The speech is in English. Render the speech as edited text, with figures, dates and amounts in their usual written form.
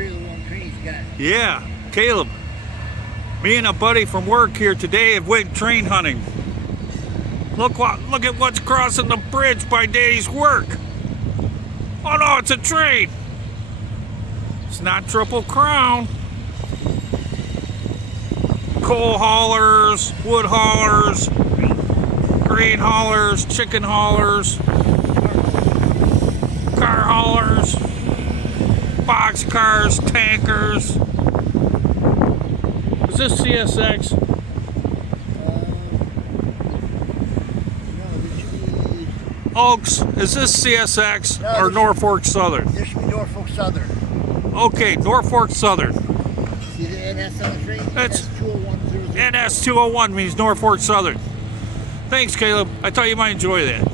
trailer long train he's got. Yeah, Caleb. Me and a buddy from work here today have went train hunting. Look at what's crossing the bridge by Daddy's work. Oh no, it's a train. It's not Triple Crown. Coal haulers, wood haulers, grain haulers, chicken haulers, car haulers, box cars, tankers. Is this CSX? No, this should be... Oaks, is this CSX No, or this- Norfolk Southern? This should be Norfolk Southern. Okay, Norfolk Southern. See the NS on the train? That's- NS 201. NS 201 means Norfolk Southern. Thanks, Caleb. I thought you might enjoy that.